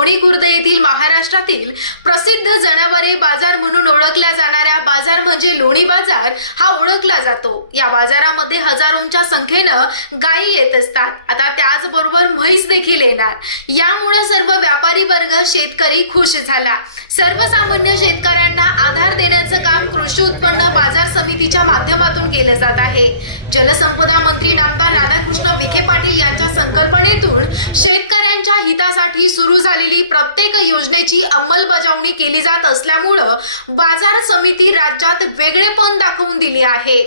लोणी खुर्द येथील महाराष्ट्रातील प्रसिद्ध जनावरे बाजार म्हणून ओळखल्या जाणाऱ्या बाजार म्हणजे लोणी बाजार हा ओळखला जातो. या बाजारामध्ये हजारोंच्या संख्येनं गायी येत असतात. आता त्याचबरोबर म्हैस देखील येणार. यामुळे सर्व व्यापारी वर्ग शेतकरी खुश झाला. सर्वसामान्य शेतकऱ्यांना आधार देण्याचं काम कृषी उत्पन्न बाजार समितीच्या माध्यमातून केलं जात आहे. जलसंपदा मंत्री डॉक्टर राधाकृष्ण विखे पाटील यांच्या संकल्पनेतून शेत शेतकऱ्यांच्या हितासाठी सुरू झालेली प्रत्येक योजनेची अंमलबजावणी केली जात असल्यामुळं बाजार समिती राज्यात वेगळेपण दाखवून दिली आहे.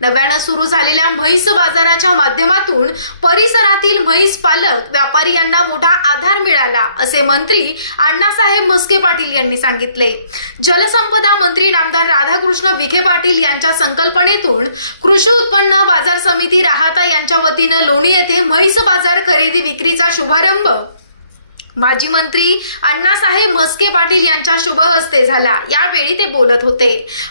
नव्यानं सुरू झालेल्या म्हैस बाजाराच्या माध्यमातून परिसरातील म्हैस पालक व्यापारी यांना मोठा आधार मिळाला असे मंत्री अण्णासाहेब म्हस्के पाटील यांनी सांगितले. जलसंपदा मंत्री नामदार राधाकृष्ण विखे पाटील यांच्या संकल्पनेतून कृषी उत्पन्न बाजार समिती राहता यांच्या वतीनं लोणी येथे म्हैस बाजार खरेदी विक्रीचा शुभारंभ माजी मंत्री अण्णासाहेब म्हस्के पाटील यांच्या शुभ हस्ते झाला. यावेळी ते बोलत होते.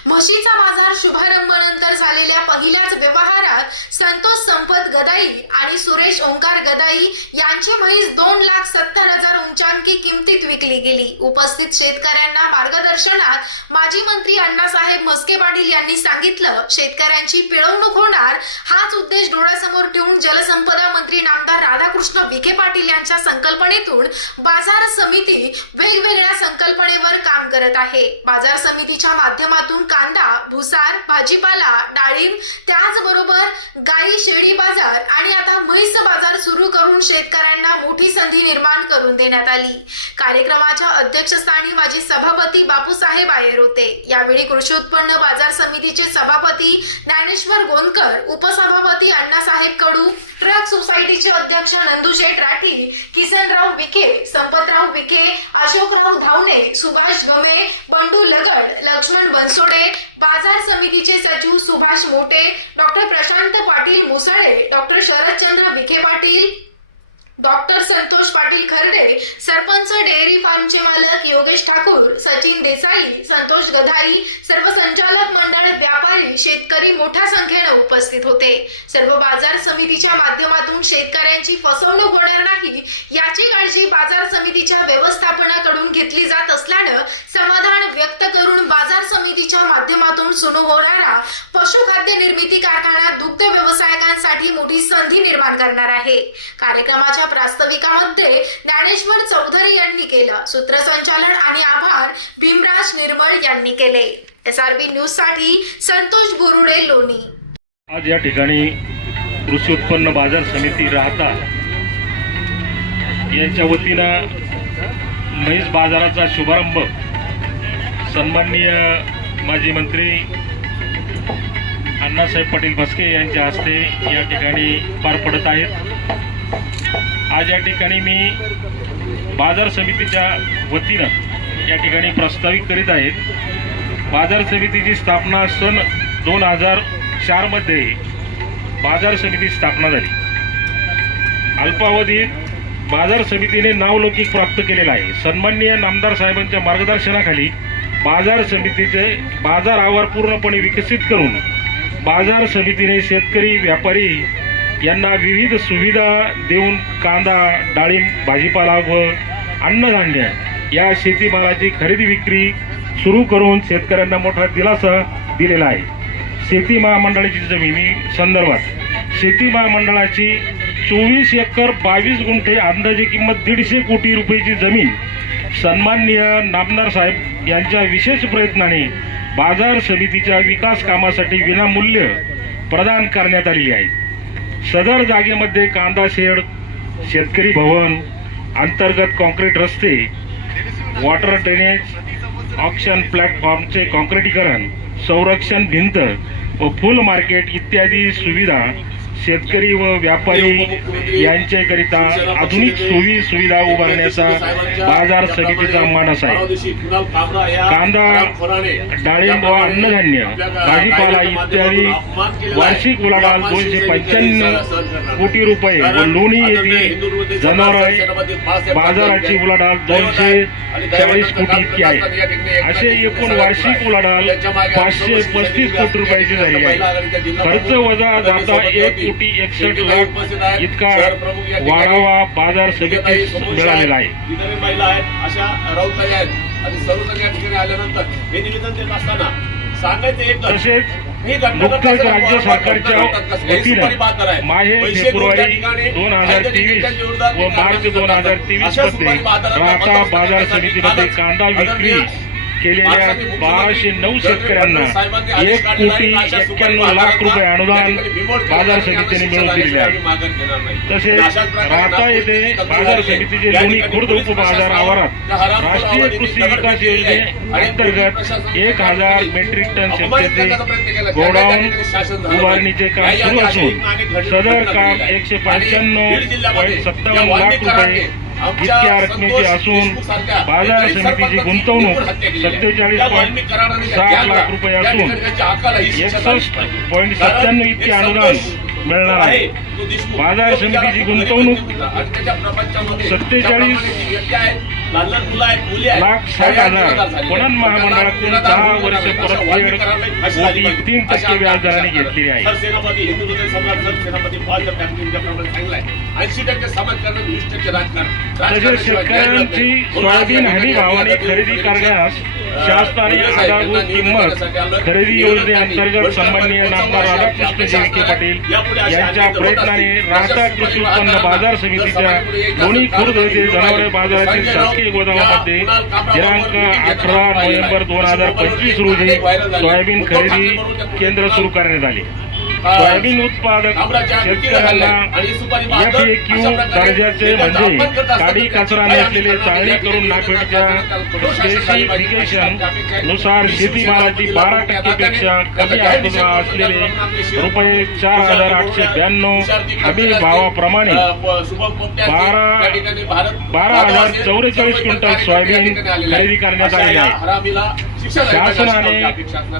म्हशीचा बाजार शुभारंभानंतर झालेल्या पहिल्याच व्यवहारात संतोष संपत गदाई आणि सुरेश ओंकार गदाई यांची म्हैस दोन लाख सत्तर हजार उंचांकी किमतीत विकली गेली. उपस्थित शेतकऱ्यांना मार्गदर्शनात माजी मंत्री अण्णासाहेब म्हस्के पाटील यांनी सांगितलं शेतकऱ्यांची पिळवणूक होणार हाच उद्देश डोळ्यासमोर ठेवून जलसंपदा मंत्री नामदार राधाकृष्ण विखे पाटील यांच्या संकल्पनेतून बाजार समिती वेगवेगळ्या संकल्पनेवर काम करत आहे. बाजार समितीच्या माध्यमातून कांदा भुसार भाजीपाला डाळिंब त्याचबरोबर गाई शेळी बाजार आणि आता म्हैस बाजार सुरू करून शेतकऱ्यांना मोठी संधी निर्माण करून देण्यात आली. कार्यक्रमाच्या अध्यक्षस्थानी माजी सभापती बापूसाहेब आयर होते. यावेळी कृषी उत्पन्न बाजार समितीचे सभापती ज्ञानेश्वर गोंदकर उपसभापती अण्णासाहेब कडू ट्रक सोसायटीचे अध्यक्ष नंदुशेठ राठी किसनराव विखे संपतराव विखे. अशोकराव धावणे सुभाष गमे बंडू लगट लक्ष्मण बनसोडे बाजार समितीचे सचिव Subhash Mote doctor Prashant Patil Musale doctor Sharadchandra Vikhe Patil doctor Santosh Patil Kharde sarpanch dairy फार्मचे मालक योगेश ठाकूर सचिन देसाई संतोष गधाई सर्व संचालक मंडळ व्यापारी शेतकरी मोठ्या संख्येने उपस्थित होते. सर्व बाजार समितीच्या माध्यमातून शेतकऱ्यांची फसवणूक होणार नाही याची काळजी बाजार समितीच्या व्यवस्थापनाकडून घेतली जात असल्यानं समाधान व्यक्त करून बाजार समितीच्या माध्यमातून सुरू होणारा पशुखाद्य निर्मिती कारखाना दुग्ध व्यवसायकांसाठी मोठी संधी निर्माण करणार आहे. कार्यक्रमाच्या प्रास्ताविकामध्ये ज्ञानेश्वर चौधरी यांनी केलं. सूत्रसंचालन आणि आभार भीमराज निर्मळ यांनी केले. एस आर बी न्यूजसाठी संतोष बोरुडे लोणी. आज या ठिकाणी कृषी उत्पन्न बाजार समिती राहता. यांच्या वतीनं म्हैस बाजाराचा शुभारंभ सन्माननीय माजी मंत्री अण्णासाहेब पाटील भस्के यांच्या हस्ते या ठिकाणी पार पडत आहेत. आज या ठिकाणी मी बाजार समितीच्या वतीनं या ठिकाणी प्रस्तावित करीत आहेत बाजार समितीची स्थापना सन दोन हजार चारमध्ये बाजार समिती स्थापना झाली. अल्पावधीत बाजार समितीने नावलौकिक प्राप्त केलेला आहे. सन्माननीय नामदार साहेबांच्या मार्गदर्शनाखाली बाजार समितीचे बाजार आवार पूर्णपणे विकसित करून बाजार समितीने शेतकरी व्यापारी यांना विविध सुविधा देऊन कांदा डाळिंब भाजीपाला व अन्नधान्य या शेतीमालाची खरेदी विक्री सुरू करून शेतकऱ्यांना मोठा दिलासा दिलेला आहे. शेती महामंडळाची जमिनी संदर्भात. शेती महामंडळाची चोवीस एकर बावीस गुंठे अंदाजे किंमत दीडशे कोटी रुपयाची जमीन सन्माननीय नामदार साहेब यांच्या विशेष प्रयत्नाने बाजार समितीच्या विकास कामासाठी विनामूल्य प्रदान करण्यात आलेली आहे. सदर जागेमध्ये कांदा शेड शेतकरी भवन अंतर्गत कॉन्क्रीट रस्ते वॉटर ड्रेनेज ऑक्शन प्लॅटफॉर्मचे कॉन्क्रिटीकरण संरक्षण भिंत व फुल मार्केट इत्यादी सुविधा शेतकरी व व्यापारी यांच्याकरिता आधुनिक सोयी सुविधा उभारण्याचा बाजार समितीचा मानस आहे. कांदा डाळिंब अन्नधान्य भाजीपाला इत्यादी वार्षिक उलाढाल दोनशे पंच्याण्णव कोटी रुपये व लोणी येथे जनावरे बाजाराची उलाढाल दोनशे चाळीस कोटी इतकी आहे. असे एकूण वार्षिक उलाढाल पाचशे पस्तीस कोटी रुपयाची झाली आहे. खर्च वजा जाता एक कोटी एकसष्ट लाख इतका वाढावा बाजार समितीस मिळालेला आहे. इतर महिला आहेत. अशा राऊताई आहेत. आणि सर्वजण या ठिकाणी आल्यानंतर हे निवेदन देत असताना सांगायचं एकच तसेच नुकताच राज्य सरकारच्या वतीनं. माहे फेब्रुवारी दोन हजार तेवीस व मार्च दोन हजार तेवीसमध्ये राहता बाजार समितीमध्ये कांदा विक्री केलेल्या बाराशे नऊ शेतकऱ्यांना एक कोटी एक्क्याण्णव लाख रुपये अनुदान बाजार समितीने मिळवून दिलेले आहे. तसेच राहता येथे बाजार समितीचे लोणी खुर्द उपबाजार आवारात. राष्ट्रीय कृषी विकास योजने अंतर्गत एक हजार मेट्रिक टन शेतकऱ्याचे गोडाऊन उभारणीचे काम सुरू असून सदर काम एकशे पंच्याण्णव पॉईंट सत्तावन्न लाख रुपये इतक्या रकमेची असून बाजार समितीची गुंतवणूक सत्तेचाळीस पॉईंट साठ लाख रुपये असून एकसष्ट पॉईंट सत्त्याण्णव इतके अनुदान मिळणार आहे. बाजार समितीची गुंतवणूक सत्तेचाळीस लाख साठ हजार. पणन महामंडळातून दहा वर्ष परतफेड तीन टक्के व्याज दराने घेतलेली आहे. सेनापती हिंदू हृदय सम्राट सर सेनापती बाल प्रमाणे सांगलाय ऐंशी टक्के समाजकारण वीस टक्के राजकारण. तसेच शेतकऱ्यांची सोयाबीन हमी भावाने खरेदी करण्यास शासनाने आधारभूत किंमत खरेदी योजनेअंतर्गत सन्माननीय नामदार राधाकृष्ण विखे पाटील यांच्या प्रयत्नाने राहता कृषी उत्पन्न बाजार समितीच्या लोणी खुर्द येथे जनावरे बाजारातील शासकीय गोदामामध्ये दिनांक अठरा नोव्हेंबर दोन हजार पंचवीस रोजी सोयाबीन खरेदी केंद्र सुरू करण्यात आले. सोयाबीन उत्पादक शेतकऱ्यांना एफ ए क्यू दर्जाचे म्हणजे काडी कचरा नसलेले चाळणी करून नाफेडच्या स्पेसिफिकेशननुसार शेतीमालाची बारा टक्केपेक्षा कमी आकृता असलेले रुपये चार हजार आठशे ब्याण्णव हमी भावाप्रमाणे बारा बारा हजार चौवेचाळीस क्विंटल सोयाबीन खरेदी करण्यात आलेली आहे. शासनाने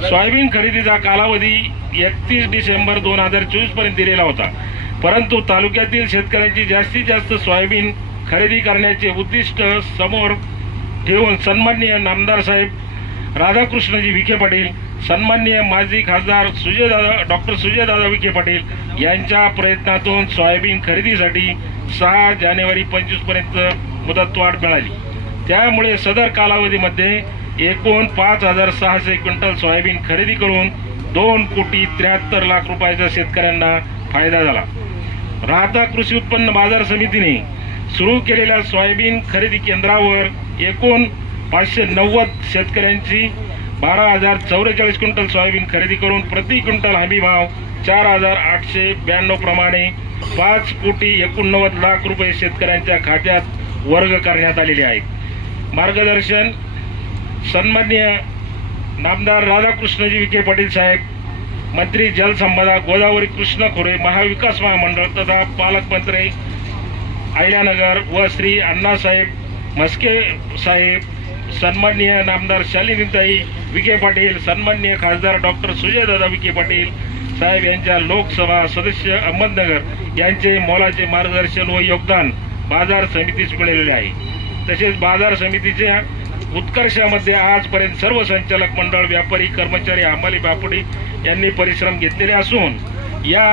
सोयाबीन खरेदीचा कालावधी एकतीस डिसेंबर दोन हजार चोवीसपर्यंत दिलेला होता. परंतु तालुक्यातील शेतकऱ्यांची जास्तीत जास्त सोयाबीन खरेदी करण्याचे उद्दिष्ट समोर ठेवून सन्माननीय नामदार साहेब राधाकृष्णजी विखे पाटील सन्माननीय माजी खासदार सुजयदादा डॉक्टर सुजयदादा विखे पाटील यांच्या प्रयत्नातून सोयाबीन खरेदीसाठी सहा जानेवारी पंचवीसपर्यंत मुदतवाढ मिळाली. त्यामुळे सदर कालावधीमध्ये एकूण पाच हजार सहाशे क्विंटल सोयाबीन खरेदी करून दोन कोटी त्र्याहत्तर लाख रुपयाचा शेतकऱ्यांना फायदा झाला. राहता कृषी उत्पन्न बाजार समितीने सुरू केलेल्या सोयाबीन खरेदी केंद्रावर एकूण पाचशे नव्वद शेतकऱ्यांची बारा हजार चौवेचाळीस क्विंटल सोयाबीन खरेदी करून प्रति क्विंटल हमी भाव चार हजार आठशे ब्याण्णव प्रमाणे पाच कोटी एकोणनव्वद लाख रुपये शेतकऱ्यांच्या खात्यात वर्ग करण्यात आलेले आहेत मार्गदर्शन सन्मान्य नामदार राधाकृष्णजी विखे पाटील साहेब मंत्री जलसंपदा गोदावरी कृष्ण खोरे महाविकास महामंडळ तथा पालकमंत्री अहिल्यानगर व श्री अण्णासाहेब म्हस्के साहेब सन्माननीय नामदार शालिनीताई विखे पाटील सन्माननीय खासदार डॉक्टर सुजयदादा विखे पाटील साहेब यांच्या लोकसभा सदस्य अहमदनगर यांचे मोलाचे मार्गदर्शन व योगदान बाजार समितीस मिळालेले आहे. तसेच बाजार समितीच्या उत्कर्षामध्ये आजपर्यंत सर्व संचालक मंडळ व्यापारी कर्मचारी हमाली बापुडी यांनी परिश्रम घेतलेले असून या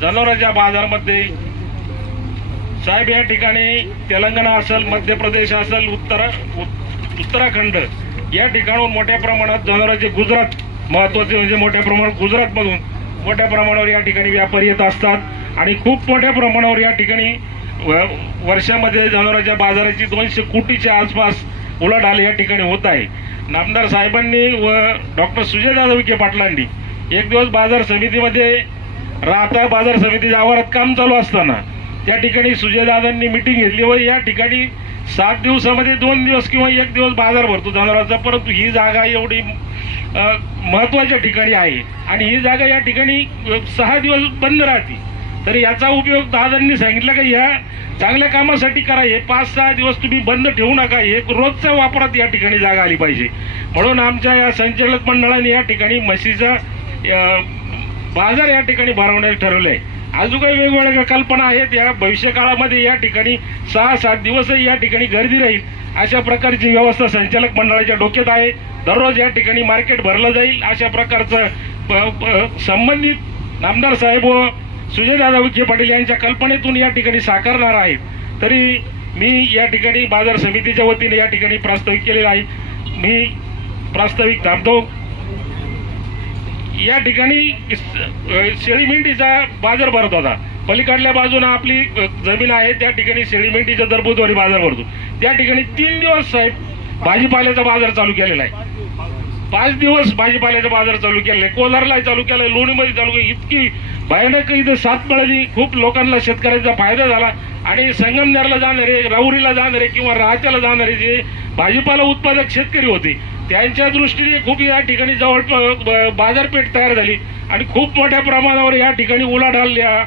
जनावरांच्या बाजारामध्ये साहेब या ठिकाणी तेलंगणा असेल मध्य प्रदेश असेल उत्तर उत्तराखंड या ठिकाणून मोठ्या प्रमाणात जनावरांचे गुजरात महत्त्वाचे म्हणजे मोठ्या प्रमाणात गुजरातमधून मोठ्या प्रमाणावर या ठिकाणी व्यापारी येत असतात आणि खूप मोठ्या प्रमाणावर या ठिकाणी व- वर्षामध्ये जनावरांच्या बाजाराची दोनशे कोटीच्या आसपास उलाढाल या ठिकाणी होत आहे. नामदार साहेबांनी व डॉक्टर सुजयदादा विखे पाटलांनी एक दिवस बाजार समितीमध्ये राहता बाजार समितीच्या आवारात काम चालू असताना त्या ठिकाणी सुजयदादांनी मिटिंग घेतली व या ठिकाणी सात दिवसामध्ये दोन दिवस किंवा एक दिवस बाजार भरतो जनावरांचा. परंतु ही जागा एवढी महत्त्वाच्या ठिकाणी आहे. आणि ही जागा या ठिकाणी सहा दिवस बंद राहते. तर याचा उपयोग दादांनी सांगितलं का या चांगल्या कामासाठी करा हे पाच सहा दिवस तुम्ही बंद ठेवू नका हे रोजच्या वापरात या ठिकाणी जागा आली पाहिजे. म्हणून आमच्या या संचालक मंडळाने या ठिकाणी म्हशीचा बाजार या ठिकाणी भरवण्याचं ठरवलं आहे अजून काही वेगवेगळ्या कल्पना आहेत या भविष्यकाळामध्ये या ठिकाणी सहा सात दिवसही या ठिकाणी गर्दी राहील. अशा प्रकारची व्यवस्था संचालक मंडळाच्या डोक्यात आहे. दररोज या ठिकाणी मार्केट भरलं जाईल. अशा प्रकारचं प- संबंधित नामदार साहेब व सुजयदादा विखे पाटील यांच्या कल्पनेतून या ठिकाणी साकारणार आहेत. तरी मी या ठिकाणी बाजार समितीच्या वतीने या ठिकाणी प्रास्ताविक केलेलं आहे. मी प्रास्ताविक थांबतो. या ठिकाणी अ, शेळी मेंढीचा बाजार भरत होता. पलीकडल्या बाजूने आपली जमीन आहे त्या ठिकाणी शेळी मेंढीचा दर बुधवारी बाजार भरतो. त्या ठिकाणी तीन दिवस साहेब भाजीपाल्याचा बाजार चालू केलेला आहे. पाच दिवस भाजीपाल्याचा बाजार चालू केलाय आहे कोलारला चालू केलाय लोणीमध्ये चालू केलं. इतकी भयानक इथं सात मिळाली खूप लोकांना शेतकऱ्यांचा फायदा झाला. आणि संगमनेरला जाणारे राऊरीला जाणारे किंवा राहत्याला जाणारे जे भाजीपाला उत्पादक शेतकरी होते त्यांच्या दृष्टीने खूप या ठिकाणी जवळ ब- बाजारपेठ तयार झाली. आणि खूप मोठ्या प्रमाणावर या ठिकाणी उलाढाल या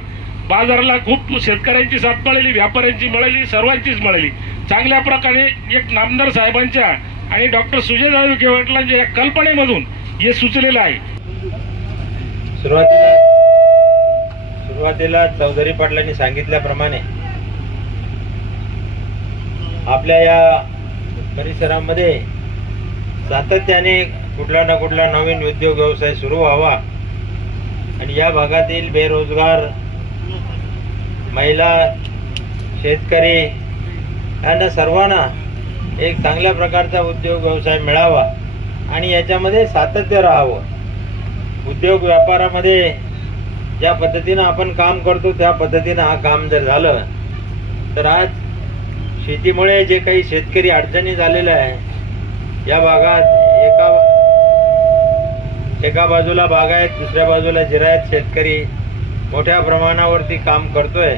बाजाराला खूप शेतकऱ्यांची साथ मिळाली व्यापाऱ्यांची मिळाली सर्वांचीच मिळाली. चांगल्या प्रकारे एक नामदार साहेबांच्या आणि डॉक्टर सुजयदादा विखे वडिलांच्या या कल्पनेमधून हे सुचलेलं आहे. सुरुवातीला सुरुवातीला चौधरी पाटलांनी सांगितल्याप्रमाणे आपल्या या परिसरामध्ये सातत्याने कुठला ना कुठला नवीन उद्योग व्यवसाय सुरू व्हावा. आणि या भागातील बेरोजगार महिला शेतकरी यांना सर्वांना एक चांगल्या प्रकारचा उद्योग व्यवसाय मिळावा आणि याच्यामध्ये सातत्य राहावं. उद्योग व्यापारामध्ये ज्या पद्धतीनं आपण काम करतो त्या पद्धतीनं हा काम जर झालं तर आज शेतीमुळे जे काही शेतकरी अडचणी झालेल्या आहे या भागात एका एका बाजूला बागायत दुसऱ्या बाजूला जिरायत शेतकरी मोठ्या प्रमाणावरती काम करतोय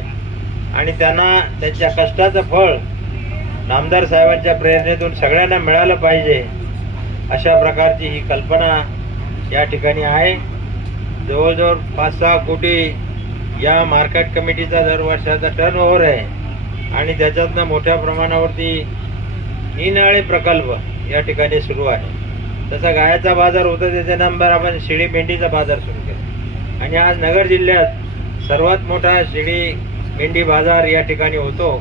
आणि त्यांना त्यांच्या कष्टाचं फळ नामदार साहेबांच्या प्रेरणेतून सगळ्यांना मिळालं पाहिजे अशा प्रकारची ही कल्पना या ठिकाणी आहे. जवळजवळ पाच सहा कोटी या मार्केट कमिटीचा दर वर्षाचा टर्न ओव्हर आहे आणि त्याच्यातनं मोठ्या प्रमाणावरती निनाळे प्रकल्प या ठिकाणी सुरू आहे. तसा गायाचा बाजार होता त्याच्यानंतर आपण शिळी मेंढीचा बाजार सुरू केला. आणि आज नगर जिल्ह्यात सर्वात मोठा शिडी मेंढी बाजार या ठिकाणी होतो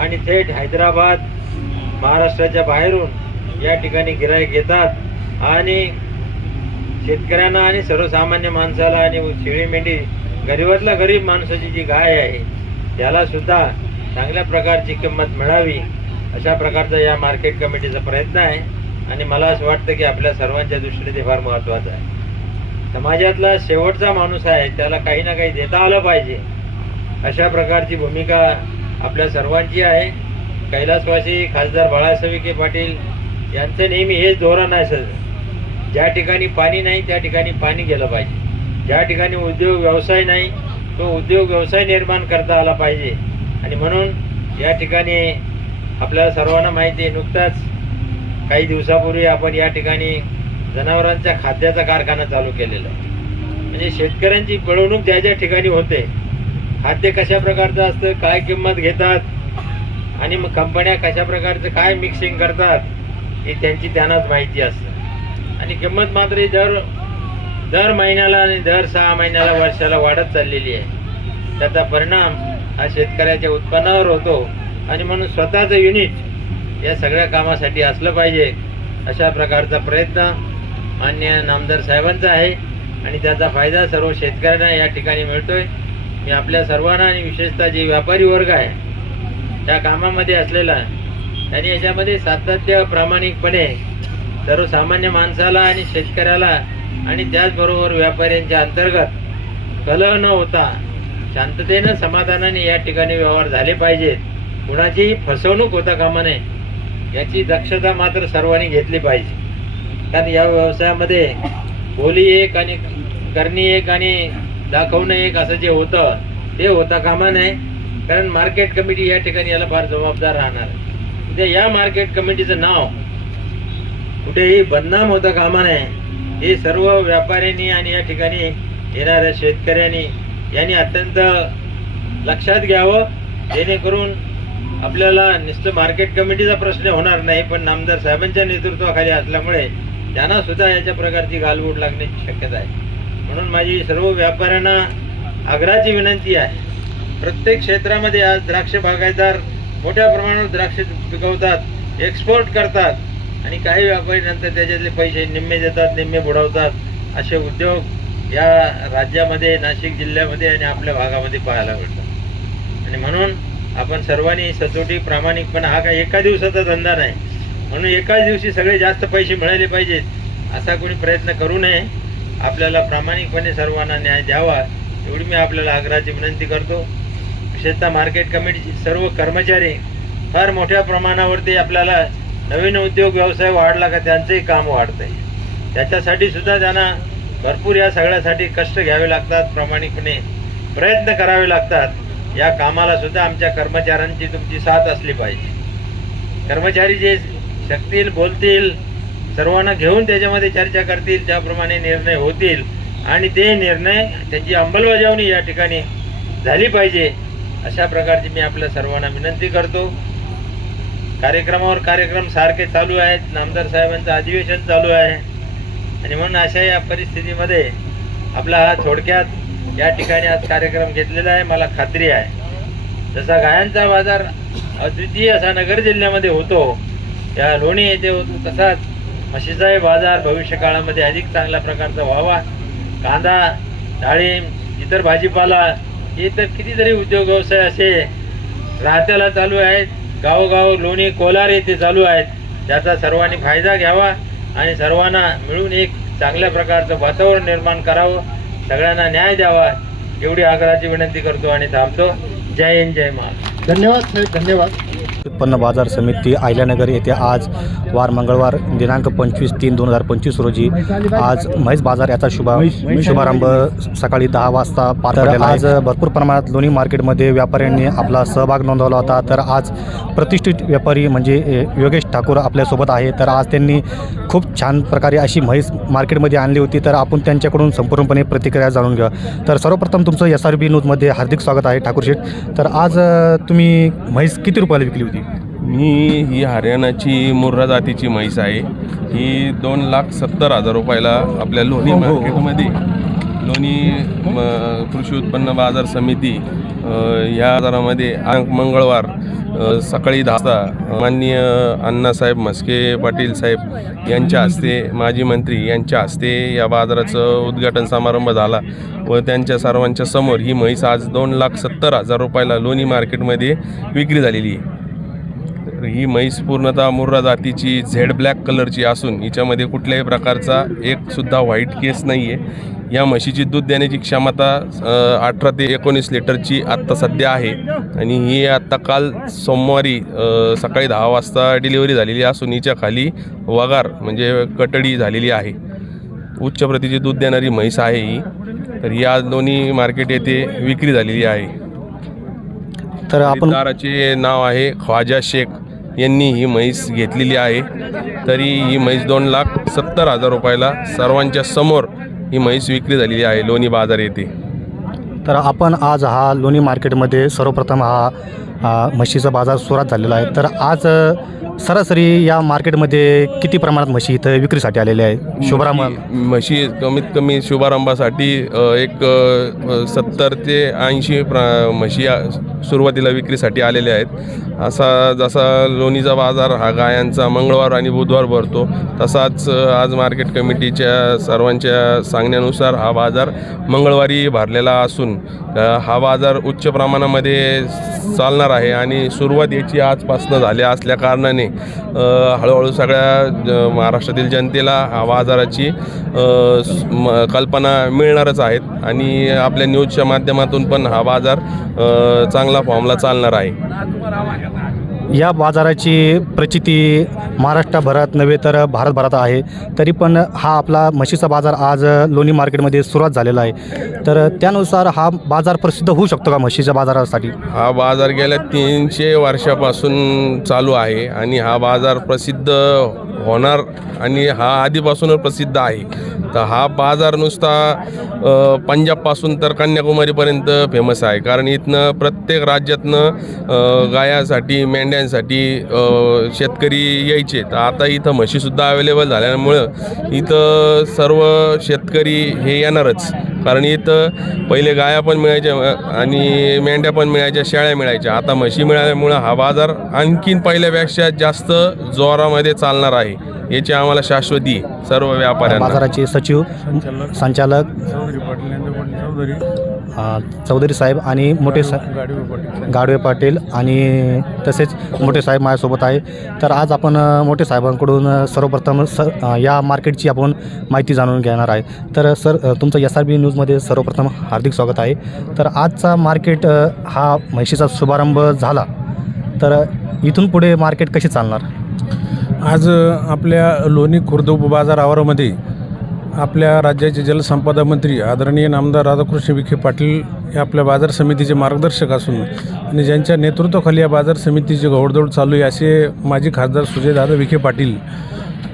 आणि थेट हैदराबाद महाराष्ट्राच्या बाहेरून या ठिकाणी गिराईक येतात आणि शेतकऱ्यांना आणि सर्वसामान्य माणसाला आणि शेळी मेंढी गरीबातल्या गरीब माणसाची जी गाय आहे त्याला सुद्धा चांगल्या प्रकारची किंमत मिळावी अशा प्रकारचा या मार्केट कमिटीचा प्रयत्न आहे. आणि मला असं वाटतं की आपल्या सर्वांच्या दृष्टीने ते फार महत्त्वाचं आहे. समाजातला शेवटचा माणूस आहे त्याला काही ना काही देता आलं पाहिजे. अशा प्रकारची भूमिका आपल्या सर्वांची आहे. कैलासवासी खासदार बाळासाहेब विखे पाटील यांचं नेहमी हेच धोरण आहे सर ज्या ठिकाणी पाणी नाही त्या ठिकाणी पाणी गेलं पाहिजे. ज्या ठिकाणी उद्योग व्यवसाय नाही तो उद्योग व्यवसाय निर्माण करता आला पाहिजे. आणि म्हणून या ठिकाणी आपल्याला सर्वांना माहिती आहे नुकताच काही दिवसापूर्वी आपण या ठिकाणी जनावरांच्या खाद्याचा कारखाना चालू केलेला आहे. म्हणजे शेतकऱ्यांची पिळवणूक ज्या ज्या ठिकाणी होते खाद्य कशा प्रकारचं असतं काय किंमत घेतात आणि मग कंपन्या कशा प्रकारचं काय मिक्सिंग करतात हे त्यांची त्यांनाच माहिती असतं. आणि किंमत मात्र ही दर दर महिन्याला आणि दर सहा महिन्याला वर्षाला वाढत चाललेली आहे. त्याचा परिणाम हा शेतकऱ्याच्या उत्पन्नावर होतो. आणि म्हणून स्वतःचं युनिट या सगळ्या कामासाठी असलं पाहिजे अशा प्रकारचा प्रयत्न मान्य नामदार साहेबांचा आहे. आणि त्याचा फायदा सर्व शेतकऱ्यांना या ठिकाणी मिळतोय. मी आपल्या सर्वांना आणि विशेषतः जे व्यापारी वर्ग आहे त्या कामामध्ये असलेला त्यांनी याच्यामध्ये सातत्य प्रामाणिकपणे सर्वसामान्य माणसाला आणि शेतकऱ्याला आणि त्याचबरोबर व्यापाऱ्यांच्या अंतर्गत कलह न होता शांततेनं समाधानाने या ठिकाणी व्यवहार झाले पाहिजेत. कुणाचीही फसवणूक होता कामा नये याची दक्षता मात्र सर्वांनी घेतली पाहिजे. कारण या व्यवसायामध्ये बोली एक आणि करणी एक आणि दाखवणं एक असं जे होतं ते होता कामा नये. कारण मार्केट कमिटी या ठिकाणी याला फार जबाबदार राहणार. आहे. उद्या या मार्केट कमिटीचं नाव कुठेही बदनाम होता कामा नये. हे सर्व व्यापाऱ्यांनी आणि या ठिकाणी येणाऱ्या शेतकऱ्यांनी यांनी अत्यंत लक्षात घ्यावं. जेणेकरून आपल्याला नुसतं मार्केट कमिटीचा प्रश्न होणार नाही पण नामदार साहेबांच्या नेतृत्वाखाली असल्यामुळे त्यांना सुद्धा याच्या प्रकारची गालबोट लागण्याची शक्यता आहे. म्हणून माझी सर्व व्यापाऱ्यांना आग्रहाची विनंती आहे. प्रत्येक क्षेत्रामध्ये आज द्राक्ष बागायतदार मोठ्या प्रमाणावर द्राक्ष पिकवतात एक्सपोर्ट करतात आणि काही व्यापारी नंतर त्याच्यातले पैसे निम्मे देतात निम्मे बुडवतात असे उद्योग या राज्यामध्ये नाशिक जिल्ह्यामध्ये आणि आपल्या भागामध्ये पाहायला मिळतात. आणि म्हणून आपण सर्वांनी सचोटी प्रामाणिकपणा हा काही एका दिवसाचा धंदा नाही. म्हणून एकाच दिवशी सगळे जास्त पैसे मिळाले पाहिजेत असा कोणी प्रयत्न करू नये. आपल्याला प्रामाणिकपणे सर्वांना न्याय द्यावा एवढी मी आपल्याला आग्रहाची विनंती करतो. विशेषतः मार्केट कमिटीचे सर्व कर्मचारी फार मोठ्या प्रमाणावरती आपल्याला नवीन उद्योग व्यवसाय वाढला का त्यांचंही काम वाढतंय. त्याच्यासाठी सुद्धा त्यांना भरपूर या सगळ्यासाठी कष्ट घ्यावे लागतात प्रामाणिकपणे प्रयत्न करावे लागतात. या कामाला सुद्धा आमच्या कर्मचाऱ्यांची तुमची साथ असली पाहिजे. कर्मचारी जे शकतील बोलतील सर्वांना घेऊन त्याच्यामध्ये चर्चा करतील त्याप्रमाणे निर्णय होतील आणि ते निर्णय त्याची अंमलबजावणी या ठिकाणी झाली पाहिजे. अशा प्रकारची मी आपल्या सर्वांना विनंती करतो. कार्यक्रमावर कार्यक्रम सारखे चालू आहेत. नामदार साहेबांचं अधिवेशन चालू आहे. आणि म्हणून अशा या परिस्थितीमध्ये आपला हा थोडक्यात या ठिकाणी आज कार्यक्रम घेतलेला आहे. मला खात्री आहे. जसा गायांचा बाजार अद्वितीय असा नगर जिल्ह्यामध्ये होतो या लोणी येथे होतो तसाच म्हशीचाही बाजार भविष्य काळामध्ये अधिक चांगल्या प्रकारचा व्हावा. कांदा डाळिंब इतर भाजीपाला हे तर कितीतरी उद्योग व्यवसाय असे राहत्याला चालू आहेत. गावोगाव लोणी कोलार येथे चालू आहेत. त्याचा सर्वांनी फायदा घ्यावा आणि सर्वांना मिळून एक चांगल्या प्रकारचं वातावरण निर्माण करावं. सगळ्यांना न्याय द्यावा. एवढी आग्रहाची विनंती करतो आणि थांबतो. जय हिंद जय महाराष्ट्र. धन्यवाद साहेब धन्यवाद. उत्पन्न बाजार समिती आयल्यानगर येथे आज वार मंगळवार दिनांक पंचवीस तीन दोन हजार पंचवीस रोजी आज म्हैस बाजार याचा शुभा शुभारंभ सकाळी दहा वाजता पार आज भरपूर प्रमाणात लोणी मार्केटमध्ये व्यापाऱ्यांनी आपला सहभाग नोंदवला होता. तर आज प्रतिष्ठित व्यापारी म्हणजे योगेश ठाकूर आपल्यासोबत आहे. तर आज त्यांनी खूप छान प्रकारे अशी म्हैस मार्केटमध्ये आणली होती. तर आपण त्यांच्याकडून संपूर्णपणे प्रतिक्रिया जाणून घ्या तर सर्वप्रथम तुमचं एस आर बी न्यूजमध्ये हार्दिक स्वागत आहे ठाकूर शेठ तर आज तुम्ही म्हैस किती रुपयाला विकली होती? मी ही हरियाणाची मुर्रा जातीची म्हैस आहे ही दोन लाख सत्तर हजार रुपयाला आपल्या लोणी हो, हो. मार्केटमध्ये लोणी म, कृषी उत्पन्न बाजार समिती अ, या बाजारामध्ये मंगळवार सकाळी दहा वाजता माननीय अण्णासाहेब म्हस्के पाटील साहेब यांच्या हस्ते माजी मंत्री यांच्या हस्ते या बाजाराचं उद्घाटन समारंभ झाला व त्यांच्या सर्वांच्या समोर ही म्हैस आज दोन लाख सत्तर हजार रुपयाला लोणी मार्केटमध्ये विक्री झालेली आहे ही म्हैस पूर्णतः मुर्रा जातीची झेड ब्लॅक कलरची असून हिच्यामध्ये कुठल्याही प्रकारचा एक सुद्धा व्हाईट केस नाही आहे या म्हशीची दूध देण्याची क्षमता अठरा ते एकोणीस लिटरची आत्ता सध्या आहे. आणि ही आत्ता काल सोमवारी सकाळी दहा वाजता डिलिव्हरी झालेली असून हिच्या खाली वगार म्हणजे कटडी झालेली आहे. उच्च प्रतीची दूध देणारी म्हैस आहे ही. तर ही आज दोन्ही मार्केट येथे विक्री झालेली आहे. तर आपण खरेदीदाराचे नाव आहे ख्वाजा शेख. यांनी ही म्हैस घेतलेली आहे. तरी ही म्हैस दोन लाख सत्तर हजार रुपयाला सर्वांच्या समोर ही म्हैस विक्री झालेली आहे लोणी बाजार येथे. तर आपण आज हा लोणी मार्केटमध्ये सर्वप्रथम हा म्हशीचा बाजार सुरुवात झालेला आहे. तर आज सरासरी या मार्केटमध्ये किती प्रमाणात म्हशी इथं विक्रीसाठी आलेल्या आहे शुभराम म्हशी कमीत कमी शुभारंभासाठी अ, एक अ, सत्तर ते ऐंशी प्र म्हशी सुरुवातीला विक्रीसाठी आलेल्या आहेत. असा जसा लोणीचा बाजार हा गायांचा मंगळवार आणि बुधवार भरतो तसाच अ, आज मार्केट कमिटीच्या सर्वांच्या सांगण्यानुसार हा बाजार मंगळवारी भरलेला असून अ, हा बाजार उच्च प्रमाणामध्ये चालणार आहे आणि सुरुवात याची आजपासून झाल्या असल्या कारणाने अ, हळूहळू सगळ्या महाराष्ट्रातील जनतेला हा आजाराची म- कल्पना मिळणारच आहेत आणि आपल्या न्यूजच्या माध्यमातून पण हा बाजार चांगला फॉर्मला चालणार आहे. या बाजाराची प्रचिती महाराष्ट्रभरात नव्हे तर भारतभरात आहे. तरी पण हा आपला म्हशीचा बाजार आज लोणी मार्केटमध्ये सुरुवात झालेला आहे. तर त्यानुसार हा बाजार प्रसिद्ध होऊ शकतो का म्हशीच्या बाजारासाठी? हा बाजार गेल्या तीनशे वर्षापासून चालू आहे आणि हा बाजार प्रसिद्ध होणार आणि हा आधीपासूनच प्रसिद्ध आहे. तर हा बाजार नुसता पंजाबपासून तर कन्याकुमारीपर्यंत फेमस आहे. कारण इथनं प्रत्येक राज्यातनं गायासाठी मेंढ्यांसाठी शेतकरी यायचे. तर आता इथं म्हशीसुद्धा अवेलेबल झाल्यामुळं इथं सर्व शेतकरी हे येणारच. कारण इथं पहिले गाया पण मिळायच्या आणि मेंढ्या पण मिळायच्या शेळ्या मिळायच्या. आता म्हशी मिळाल्यामुळं हा बाजार आणखीन पहिल्यापेक्षा जास्त जोरामध्ये चालणार आहे. याची आम्हाला शाश्वती सर्व व्यापाऱ्यांना. बाजाराचे सचिव संचालक. अ, चौधरी साहेब आणि मोठे सा गाडवे पाटील आणि तसेच मोठे साहेब माझ्यासोबत आहे. तर आज आपण अ, मोठे साहेबांकडून अ, सर्वप्रथम स अ, या मार्केटची आपण माहिती जाणून घेणार आहे. तर सर अ, तुमचं एस आर बी न्यूजमध्ये सर्वप्रथम हार्दिक स्वागत आहे. तर आजचा मार्केट अ, हा म्हशीचा शुभारंभ झाला. तर इथून पुढे मार्केट कशी चालणार? आज आपल्या लोणी खुर्द बाजार आवारामध्ये आपल्या राज्याचे जलसंपदा मंत्री आदरणीय नामदार राधाकृष्ण विखे पाटील हे आपल्या बाजार समितीचे मार्गदर्शक असून आणि ज्यांच्या नेतृत्वाखाली या बाजार समितीची घोडदौड चालू आहे असे माजी खासदार सुजयदादा विखे पाटील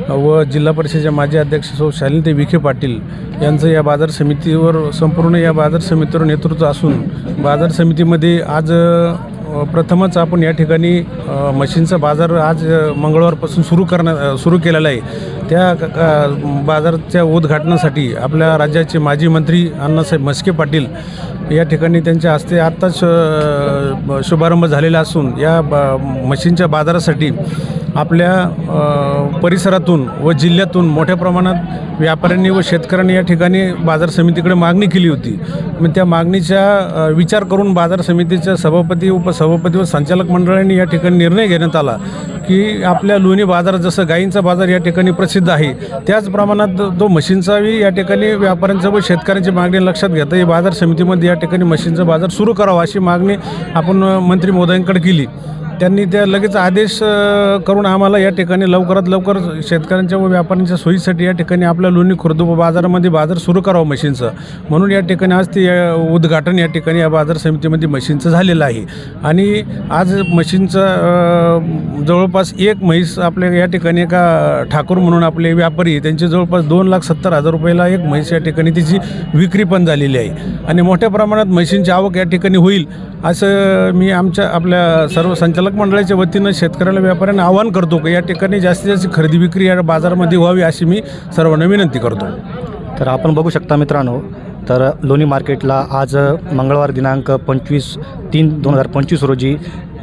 व जिल्हा परिषदेचे माजी अध्यक्ष सौ शालिनीताई विखे पाटील यांचं या बाजार समितीवर संपूर्ण या बाजार समितीवर नेतृत्व असून बाजार समितीमध्ये आज प्रथमच आपण या ठिकाणी मशीनचा बाजार आज मंगळवारपासून सुरू करण्या सुरू केलेला आहे. त्या बाजारच्या उद्घाटनासाठी आपल्या राज्याचे माजी मंत्री अण्णासाहेब म्हस्के पाटील या ठिकाणी त्यांच्या हस्ते आत्ताच शुभारंभ झालेला असून या बा मशीनच्या बाजारासाठी आपल्या परिसरातून व जिल्ह्यातून मोठ्या प्रमाणात व्यापाऱ्यांनी व शेतकऱ्यांनी या ठिकाणी बाजार समितीकडे मागणी केली होती. मग त्या मागणीचा विचार करून बाजार समितीच्या सभापती उपसभापती व संचालक मंडळांनी या ठिकाणी निर्णय घेण्यात आला की आपल्या लोणी बाजार जसं गायींचा बाजार या ठिकाणी प्रसिद्ध आहे त्याच प्रमाणात तो म्हशींचाही या ठिकाणी व्यापाऱ्यांचा व शेतकऱ्यांची मागणी लक्षात घेता या बाजार समितीमध्ये या ठिकाणी म्हशींचा बाजार सुरू करावा अशी मागणी आपण मंत्री महोदयांकडे केली. त्यांनी त्या लगेच आदेश करून आम्हाला या ठिकाणी लवकरात लवकर शेतकऱ्यांच्या व व्यापाऱ्यांच्या सोयीसाठी या ठिकाणी आपल्या लोणी खुर्द बाजारामध्ये बाजार सुरू करावा मशीनचं. म्हणून या ठिकाणी आज ते उद्घाटन या ठिकाणी या बाजार समितीमध्ये मशीनचं झालेलं आहे. आणि आज मशीनचं जवळपास एक म्हैस आपल्या या ठिकाणी एका ठाकूर म्हणून आपले व्यापारी त्यांचे जवळपास दोन लाख सत्तर हजार रुपयाला एक म्हैस या ठिकाणी तिची विक्री पण झालेली आहे. आणि मोठ्या प्रमाणात म्हशींची आवक या ठिकाणी होईल असं मी आमच्या आपल्या सर्व संचालक मंडळाच्या वतीनं शेतकऱ्याला व्यापाऱ्यांना आवाहन करतो की या ठिकाणी जास्तीत जास्त खरेदी विक्री या बाजारामध्ये व्हावी अशी मी सर्वांना विनंती करतो. तर आपण बघू शकता मित्रांनो तर लोणी मार्केटला आज मंगळवार दिनांक पंचवीस तीन दोन हजार पंचवीस रोजी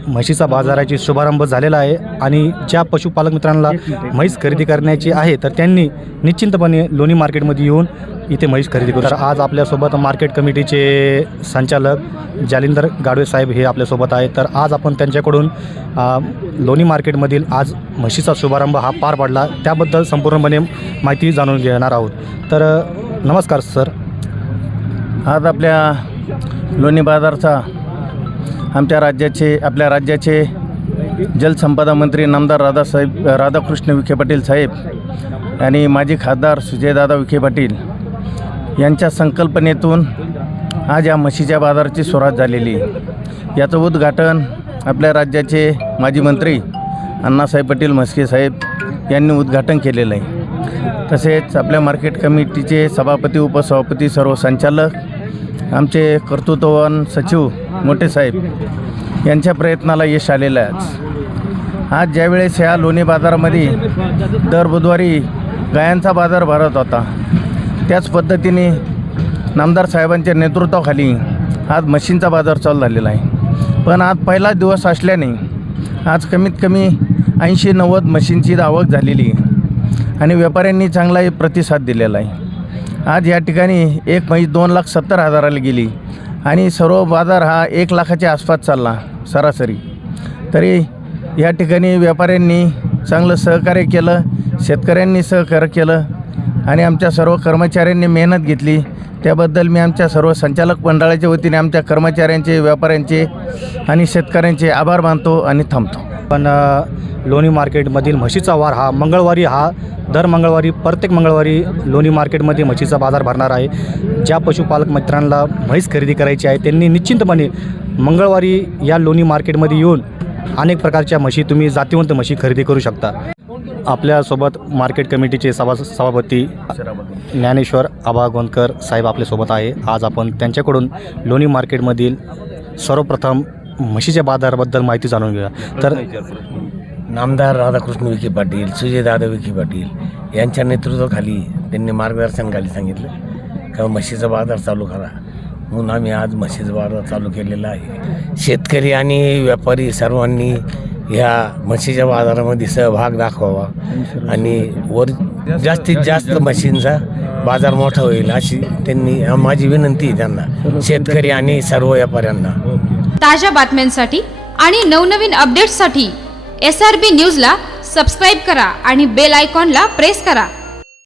म्हशीचा बाजाराची शुभारंभ झालेला आहे आणि ज्या पशुपालक मित्रांना म्हैस खरेदी करण्याची आहे तर त्यांनी निश्चिंतपणे लोणी मार्केटमध्ये येऊन इथे म्हैस खरेदी करू तर आज आपल्यासोबत मार्केट कमिटीचे संचालक जालिंदर गाडवे साहेब हे आपल्यासोबत आहेत. तर आज आपण त्यांच्याकडून लोणी मार्केटमधील आज म्हशीचा शुभारंभ हा पार पडला. त्याबद्दल संपूर्णपणे माहिती जाणून घेणार आहोत. तर नमस्कार सर. आज आपल्या लोणी बाजारचा आमच्या राज्याचे आपल्या राज्याचे जलसंपदा मंत्री नामदार राधासाहेब राधाकृष्ण विखे पाटील साहेब आणि माजी खासदार सुजयदादा विखे पाटील यांच्या संकल्पनेतून आज या म्हशीच्या बाजाराची सुरुवात झालेली याचं उद्घाटन आपल्या राज्याचे माजी मंत्री अण्णासाहेब पाटील म्हस्के साहेब यांनी उद्घाटन केलेलं आहे. तसेच आपल्या मार्केट कमिटीचे सभापती उपसभापती सर्व संचालक आमचे कर्तृत्ववान सचिव मोठे साहेब यांच्या प्रयत्नाला यश आलेलं आहे आज. आज ज्यावेळेस ह्या लोणी बाजारामध्ये दर बुधवारी गायांचा बाजार भरत होता त्याच पद्धतीने नामदार साहेबांच्या नेतृत्वाखाली आज मशीनचा बाजार चालू झालेला आहे. पण आज पहिला दिवस असल्याने आज कमीत कमी ऐंशी नव्वद मशीनची आवक झालेली आहे. आणि व्यापाऱ्यांनी चांगला प्रतिसाद दिलेला आहे. आज या ठिकाणी एक म्हैस दोन लाख सत्तर हजाराला गेली आणि सर्व बाजार हा एक लाखाच्या आसपास चालला सरासरी. तरी या ठिकाणी व्यापाऱ्यांनी चांगलं सहकार्य केलं शेतकऱ्यांनी सहकार्य केलं आणि आमच्या सर्व कर्मचाऱ्यांनी मेहनत घेतली. त्याबद्दल मी आमच्या सर्व संचालक मंडळाच्या वतीने आमच्या कर्मचाऱ्यांचे व्यापाऱ्यांचे आणि शेतकऱ्यांचे आभार मानतो आणि थांबतो. पण लोणी मार्केटमधील म्हशीचा वार हा मंगळवारी हा दर मंगळवारी प्रत्येक मंगळवारी लोणी मार्केटमध्ये म्हशीचा बाजार भरणार आहे. ज्या पशुपालक मित्रांना म्हैस खरेदी करायची आहे त्यांनी निश्चिंतपणे मंगळवारी या लोणी मार्केटमध्ये येऊन अनेक प्रकारच्या म्हशी तुम्ही जातीवंत म्हशी खरेदी करू शकता. आपल्यासोबत मार्केट कमिटीचे सभा सभापती ज्ञानेश्वर आबा गोंदकर साहेब आपल्यासोबत आहे. आज आपण त्यांच्याकडून लोणी मार्केटमधील सर्वप्रथम म्हशीच्या बाजाराबद्दल माहिती जाणून घेऊया. तर नामदार राधाकृष्ण विखे पाटील सुजयदादा विखे पाटील यांच्या नेतृत्वाखाली त्यांनी मार्गदर्शनाखाली सांगितलं का म्हशीचा बाजार चालू करा. म्हणून आम्ही आज म्हशीचा बाजार चालू केलेला आहे. शेतकरी आणि व्यापारी सर्वांनी ह्या म्हशीच्या बाजारामध्ये सहभाग दाखवावा. आणि वर जास्तीत जास्त म्हशींचा बाजार मोठा होईल अशी त्यांनी माझी विनंती आहे त्यांना शेतकरी आणि सर्व व्यापाऱ्यांना. ताज्या बातम्यांसाठी आणि नवनवीन अपडेट्ससाठी एस आर बी न्यूजला सबस्क्राईब करा आणि बेल आयकॉनला प्रेस करा.